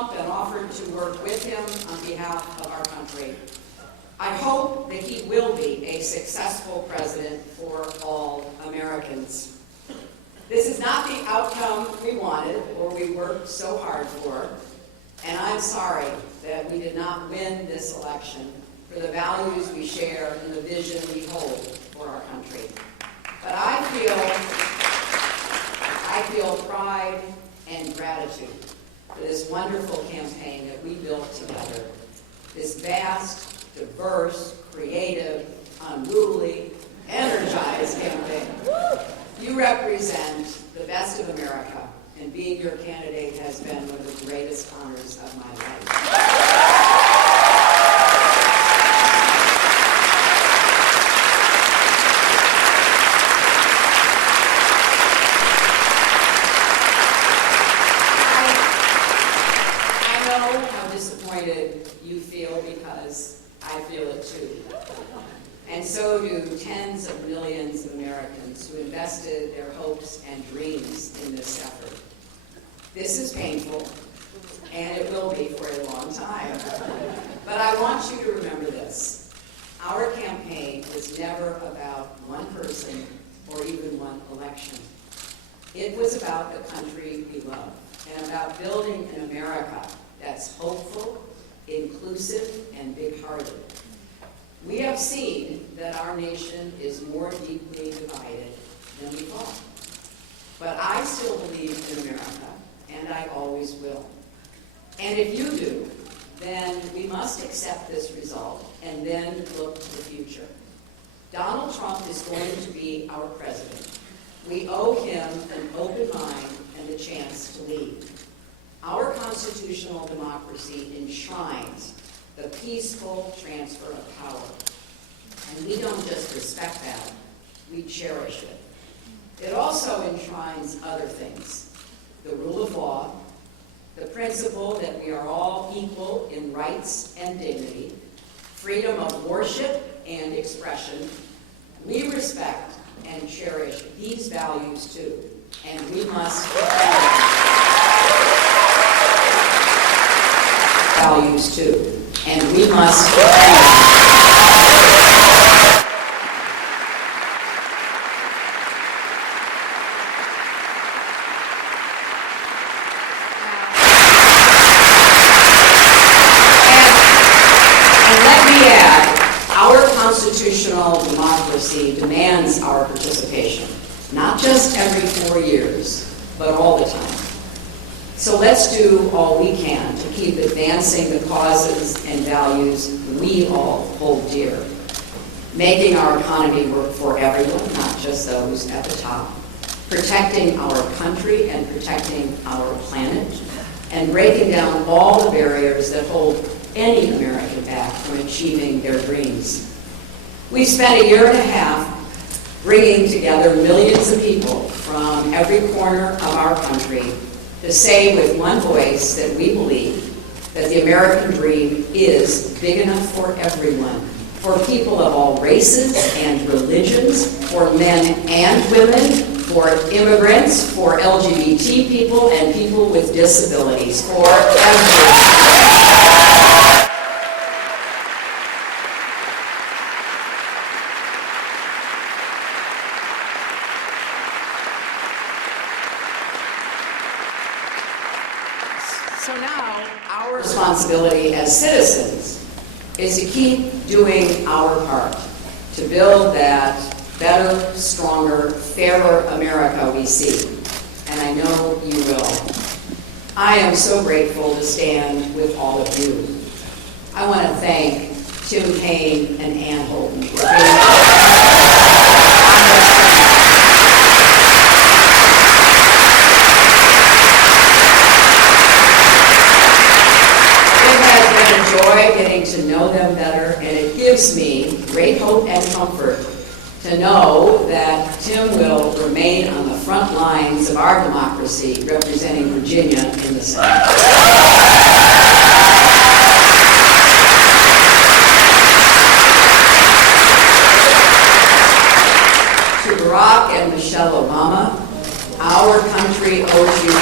Trump and offered to work with him on behalf of our country. I hope that he will be a successful president for all Americans. This is not the outcome we wanted or we worked so hard for, and I'm sorry that we did not win this election for the values we share and the vision we hold for our country. But I feel pride and gratitude for this wonderful campaign that we built together. This vast, diverse, creative, unruly, energized campaign. You represent the best of America, and being your candidate has been one of the greatest honors of my life. You feel, because I feel it too. And so do tens of millions of Americans who invested their hopes and dreams in this effort. This is painful, and it will be for a long time. But I want you to remember this. Our campaign was never about one person or even one election. It was about the country we love and about building an America that's hopeful, inclusive, and big-hearted. We have seen that our nation is more deeply divided than we thought. But I still believe in America, and I always will. And if you do, then we must accept this result and then look to the future. Donald Trump is going to be our president. We owe him an open mind and the chance to lead. Our constitutional democracy enshrines the peaceful transfer of power. And we don't just respect that, we cherish it. It also enshrines other things: the rule of law, the principle that we are all equal in rights and dignity, freedom of worship and expression. We respect and cherish these values too, and we must defend them. Values too, and we must defend them. And let me add, our constitutional democracy demands our participation, not just every 4 years, but all the time. So let's do all we can to keep advancing the causes and values we all hold dear. Making our economy work for everyone, not just those at the top. Protecting our country and protecting our planet. And breaking down all the barriers that hold any American back from achieving their dreams. We've spent a year and a half bringing together millions of people from every corner of our country to say with one voice that we believe that the American dream is big enough for everyone, for people of all races and religions, for men and women, for immigrants, for LGBT people, and people with disabilities, for everyone. So now, our responsibility as citizens is to keep doing our part to build that better, stronger, fairer America we seek. And I know you will. I am so grateful to stand with all of you. I want to thank Tim Kaine and Ann Holton for being getting to know them better, and it gives me great hope and comfort to know that Tim will remain on the front lines of our democracy, representing Virginia in the Senate. To Barack and Michelle Obama, our country owes you for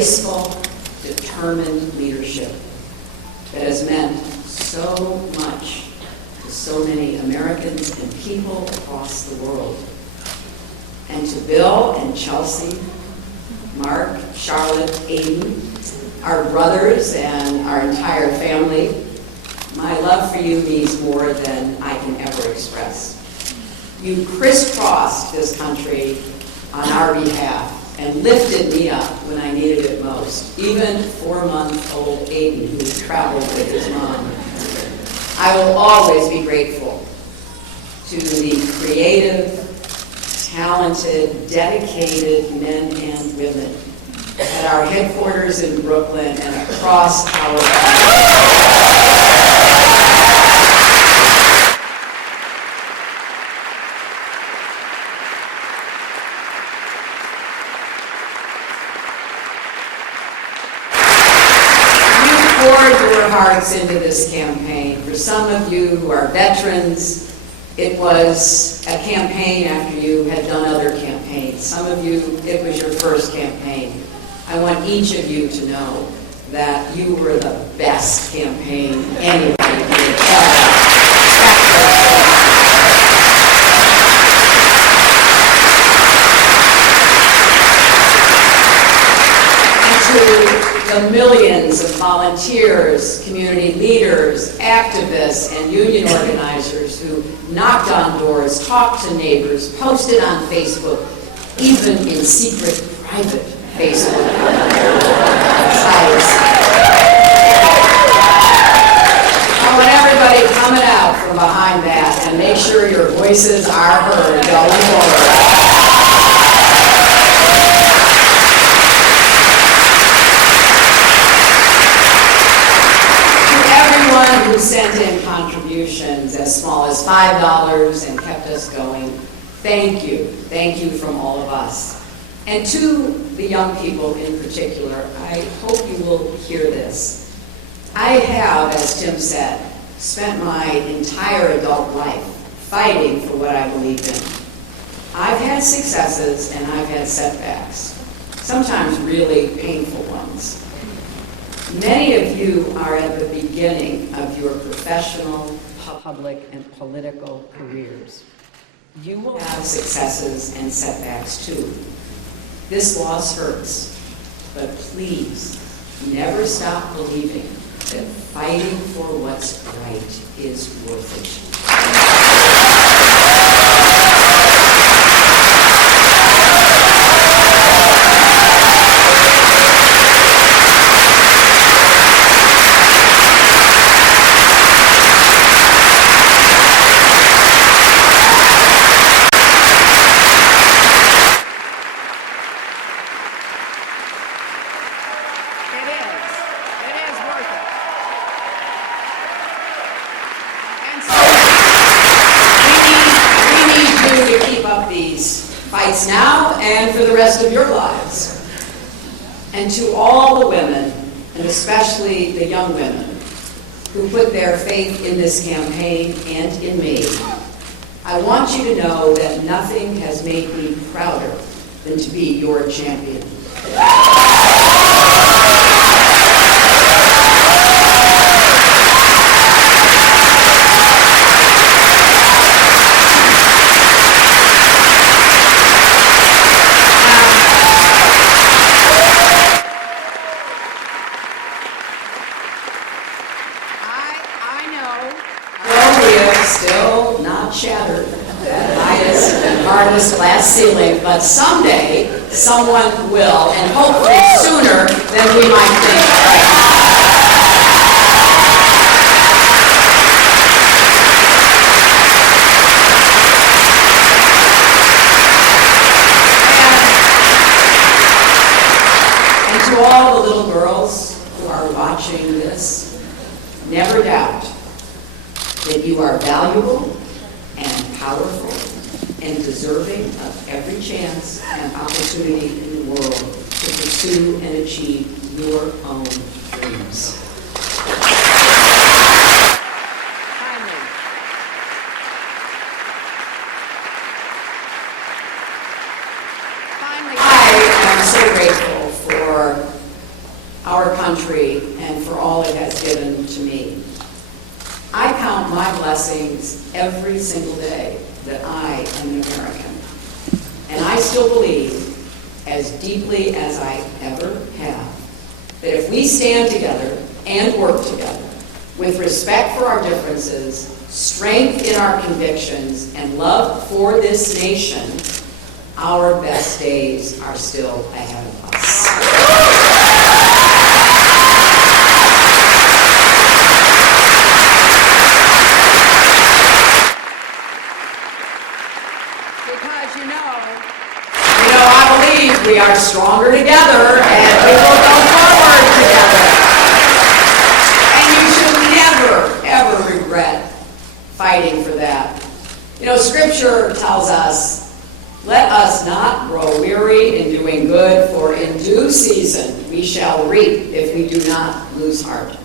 graceful, determined leadership that has meant so much to so many Americans and people across the world. And to Bill and Chelsea, Mark, Charlotte, Aiden, our brothers and our entire family, my love for you means more than I can ever express. You crisscrossed this country on our behalf and lifted me up when I needed it most, even 4-month-old Aiden, who traveled with his mom. I will always be grateful to the creative, talented, dedicated men and women at our headquarters in Brooklyn and across our country. Poured your hearts into this campaign. For some of you who are veterans, it was a campaign after you had done other campaigns. Some of you, it was your first campaign. I want each of you to know that you were the best campaign anybody could ever. The millions of volunteers, community leaders, activists, and union organizers who knocked on doors, talked to neighbors, posted on Facebook, even in secret, private Facebook sites. I want everybody coming out from behind that and make sure your voices are heard going forward. Who sent in contributions as small as $5 and kept us going. Thank you. Thank you from all of us. And to the young people in particular, I hope you will hear this. I have, as Tim said, spent my entire adult life fighting for what I believed in. I've had successes and I've had setbacks, sometimes really painful ones. Many of you are at the beginning of your professional, public, and political careers. You will have successes and setbacks too. This loss hurts, but please never stop believing that fighting for what's right is worth it. These fights now and for the rest of your lives. And to all the women, and especially the young women, who put their faith in this campaign and in me, I want you to know that nothing has made me prouder than to be your champion. Still not shattered, the highest and hardest glass ceiling, but someday someone will, and hopefully sooner than we might think. And to all the little girls who are watching this, never doubt that you are valuable and powerful and deserving of every chance and opportunity in the world to pursue and achieve your own dreams. Finally, I am so grateful for country and for all it has given to me. I count my blessings every single day that I am an American. And I still believe, as deeply as I ever have, that if we stand together and work together with respect for our differences, strength in our convictions, and love for this nation, our best days are still ahead of us. Because I believe we are stronger together and we will go forward together. And you should never, ever regret fighting for that. Scripture tells us, let us not grow weary in doing good, for in due season we shall reap if we do not lose heart.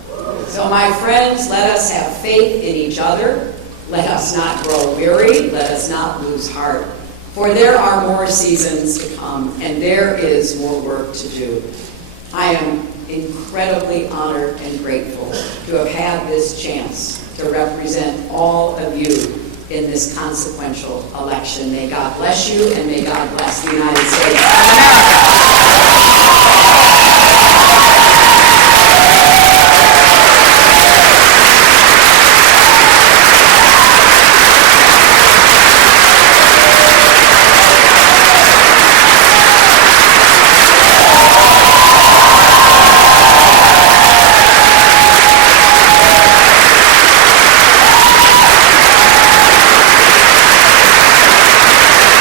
So my friends, let us have faith in each other. Let us not grow weary. Let us not lose heart. For there are more seasons to come, and there is more work to do. I am incredibly honored and grateful to have had this chance to represent all of you in this consequential election. May God bless you, and may God bless the United States of America.